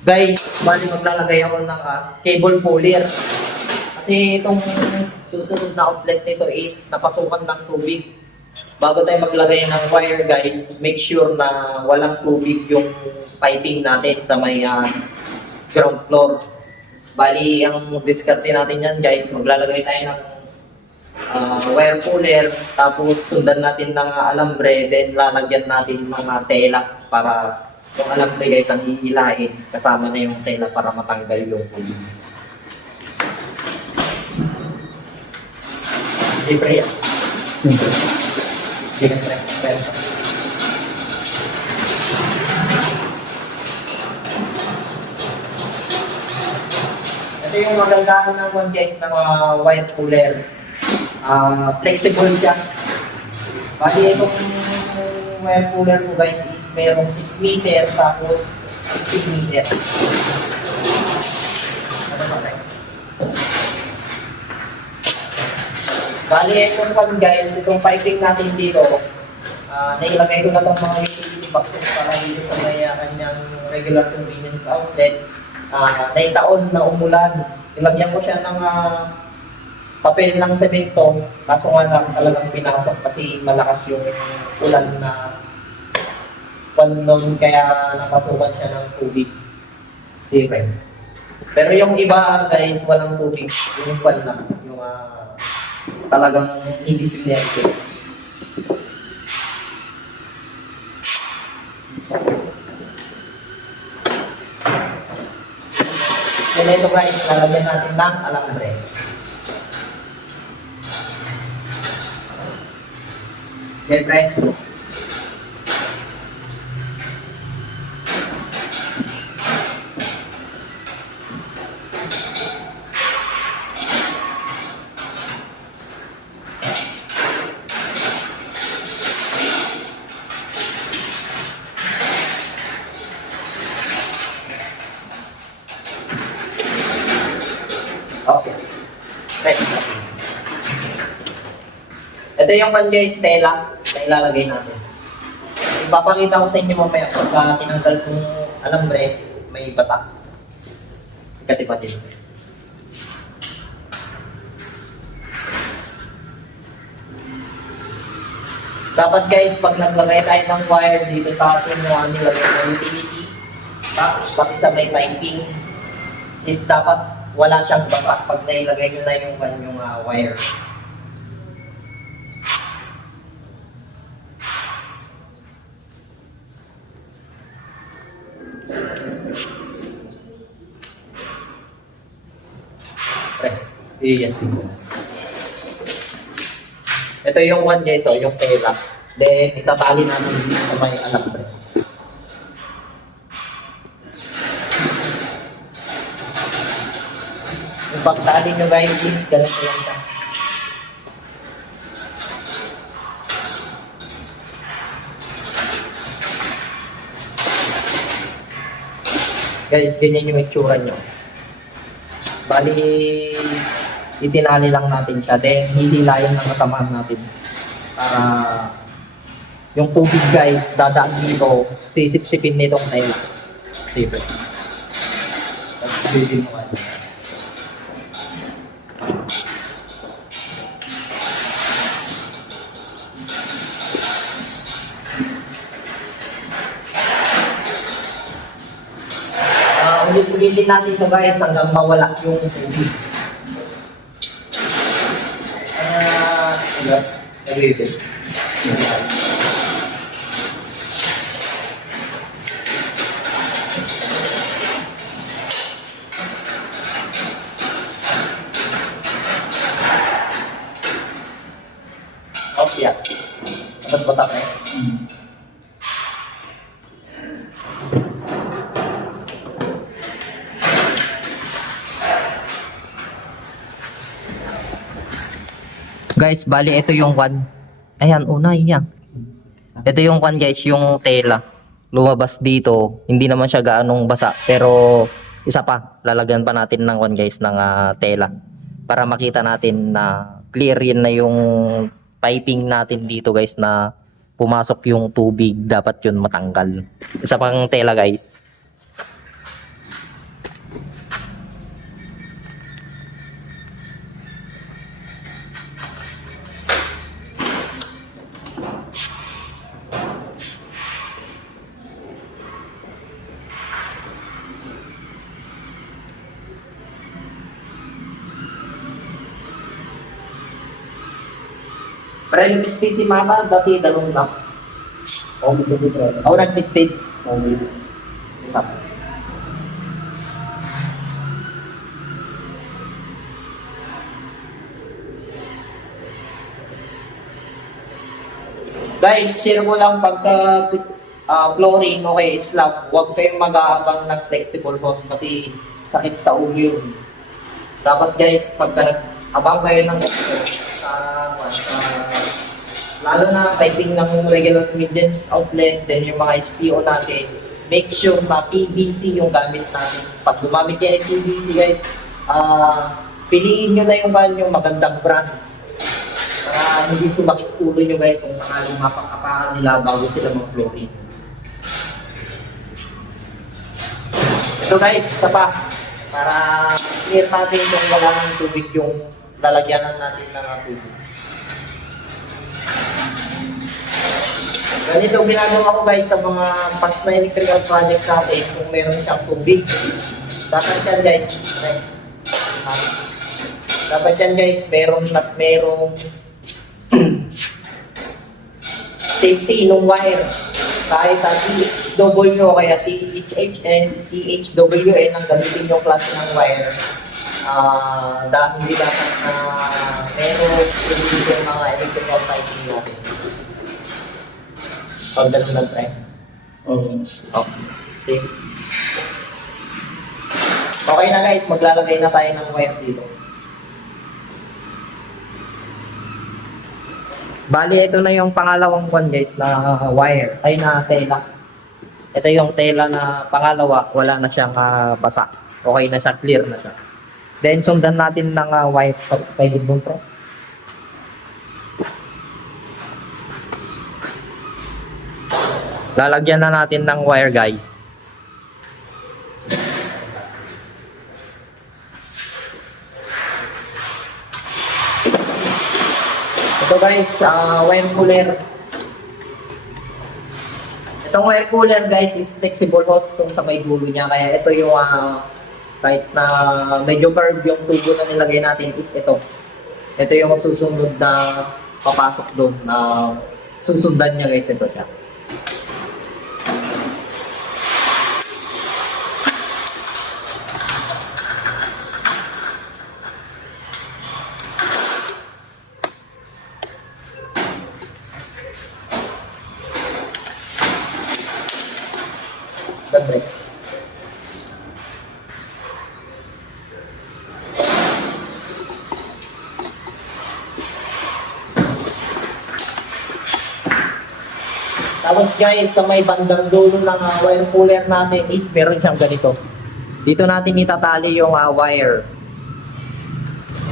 Guys, bali maglalagay ako ng cable puller. Kasi itong susunod na outlet nito is napasukan ng tubig. Bago tayo maglagay ng wire guys, make sure na walang tubig yung piping natin sa may ground floor. Bali, ang discard natin yan guys, maglalagay tayo ng wire puller, tapos sundan natin ng alambre, then lalagyan natin mga tela para yung alambre guys ang hihilain, kasama na yung tela para matanggal yung tubig. Libre yan. Libre. Ito yung magandaan ng one guys na mga wire puller. Flexible siya. Bali itong wire puller ko guys is mayroong 6 meter tapos 15 meter. Ano ba tayo? Bali itong pan guys, itong piping natin dito, nailagay ko na itong mga utility boxes para dito sa may kanyang regular convenience outlet. Naitaon na umulan, ilagyan ko siya ng papel ng semento, kaso nga lang talagang pinasok kasi malakas yung ulan na panon, kaya napasukan siya ng tubig. Siyempre. Pero yung iba guys, walang tubig, yung pan lang, yung talagang hindi silyente. Kaya ito guys, lalagyan natin ng alambre. Siyempre. Okay. Ready. Ito yung one guys, tela na ilalagay natin. Ipapakita ko sa inyo mamaya pagka tinanggal kong alambre, may basa. Kasi pa din. Dapat guys, pag naglagay tayo ng wire dito sa ating nilagay na utility box, pati sa may piping, is dapat wala siyang basa pag nailagay nyo na yung wire. Yes. Ito yung one guys, yung tela. Then, itatali natin dito sa may alambre. Yung pagtali nyo guys, please, ganito lang siya. Guys, ganyan yung itsura nyo. Bali, itinali lang natin siya. Then, hihilayan ng kasamahan natin. Para yung tubig guys, dadaan dito, sisip-sipin nitong tela. Sipin. Tapos, sipin mo kayo. Ulit-ulitin natin ito guys hanggang mawala yung tubig. Ulitin. Okay, ya. Tapos basak na eh. Guys, bali ito yung one. Ayan, una yan. Ito yung one guys, yung tela. Lumabas dito. Hindi naman siya gaanong basa. Pero isa pa, lalagyan pa natin ng one guys ng tela. Para makita natin na clear yun na yung piping natin dito guys na pumasok yung tubig. Dapat yun matanggal. Isa pang tela guys. Pre, yung SPC mata, dati dalawang lang. Oo, dito, pre. Ako nag-dictate. Oo, dito. Isa. Guys, share ko lang pagka flooring, okay, slab, huwag kayong mag-aabang ng flexible hose kasi sakit sa ulo yun. Dapat guys, pagka nag-abang kayo ng lalo na piping ng regular convenience outlet, then yung mga SPO natin, make sure na PVC yung gamit natin. Pag gumamit yan ng PVC guys, piliin nyo na yung magandang brand. Para hindi sumakit ulo nyo guys kung sakaling mapakapakan nila bago sila mag-flooring. Ito guys, isa pa. Para clear natin kung wala ng tubig yung lalagyanan natin ng tubig. Ganito ginagawa ko guys sa mga past na electrical project natin kung meron siyang tubig. Dapat yan guys. Dapat yan guys, merong safety ng wire. Kahit sa THW o kaya THN, THWN ang gamitin yung klase ng wire. Dahil hindi dapat na meron yung mga electrical piping natin. Pagdalang ng try. Oo. Okay. Okay na guys, maglalagay na tayo ng wire dito. Bali, ito na yung pangalawang one guys na wire, ay na tela. Ito yung tela na pangalawa, wala na siyang basa. Okay na siya, clear na siya. Then sundan natin ng wire sa pwede mo pre. Lalagyan na natin ng wire guys. Ito guys, wire cooler. Itong wire cooler guys is flexible hose itong sa may dulo niya. Kaya ito yung kahit na medyo curve yung tubo na nilagay natin is ito. Ito yung susunod na papasok doon na susundan niya guys, ito siya. Break. Tapos guys, sa may bandang dulo ng wire cooler natin is meron siyang ganito. Dito natin itatali yung wire.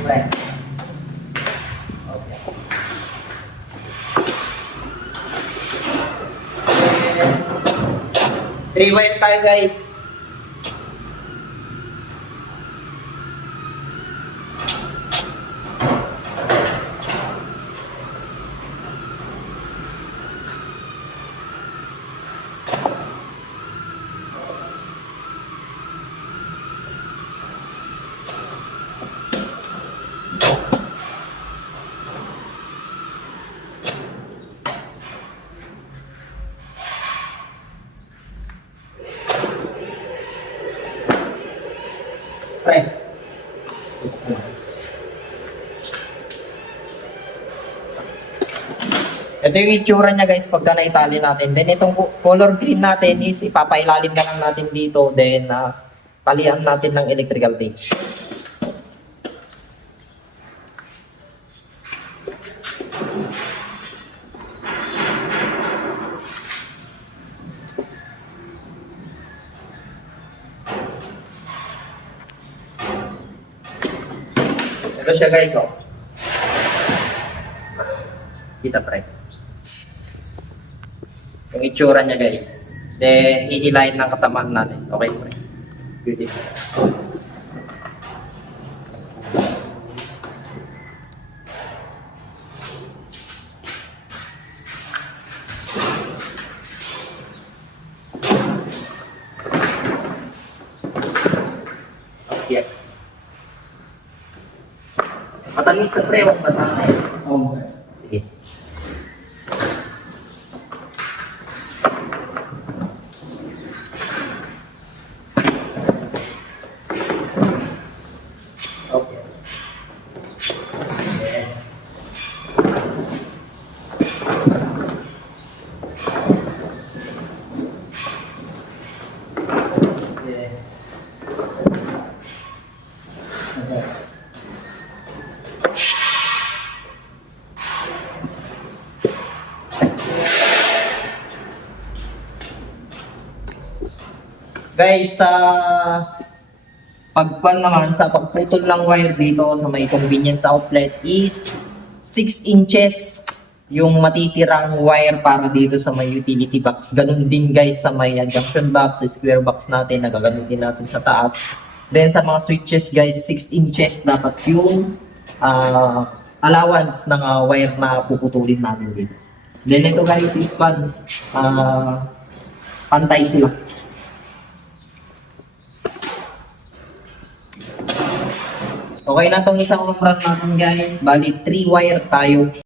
Okay. Three wire tayo guys. Pre. Ito yung itsura niya guys pagka naitali natin. Then itong color green natin is ipapailalim na lang natin dito. Then talian natin ng electrical tape. Ito siya guys, oh. Kita pre. Yung itsura niya guys. Then, hihilahin ng kasamaan natin. Okay pre. Beautiful. Okay. Matamis sa pre, huwag basa na yan. Oo, pre. Sige. Guys, sa pagpan naman, sa pagputol ng wire dito sa may convenience outlet is 6 inches yung matitirang wire para dito sa may utility box. Ganun din guys sa may junction box, square box natin na gagamitin natin sa taas. Then sa mga switches guys, 6 inches dapat yung allowance ng wire na puputulin natin dito. Then ito guys is pantay sila. Okay na tong isang run natin guys. Bali 3 wire tayo.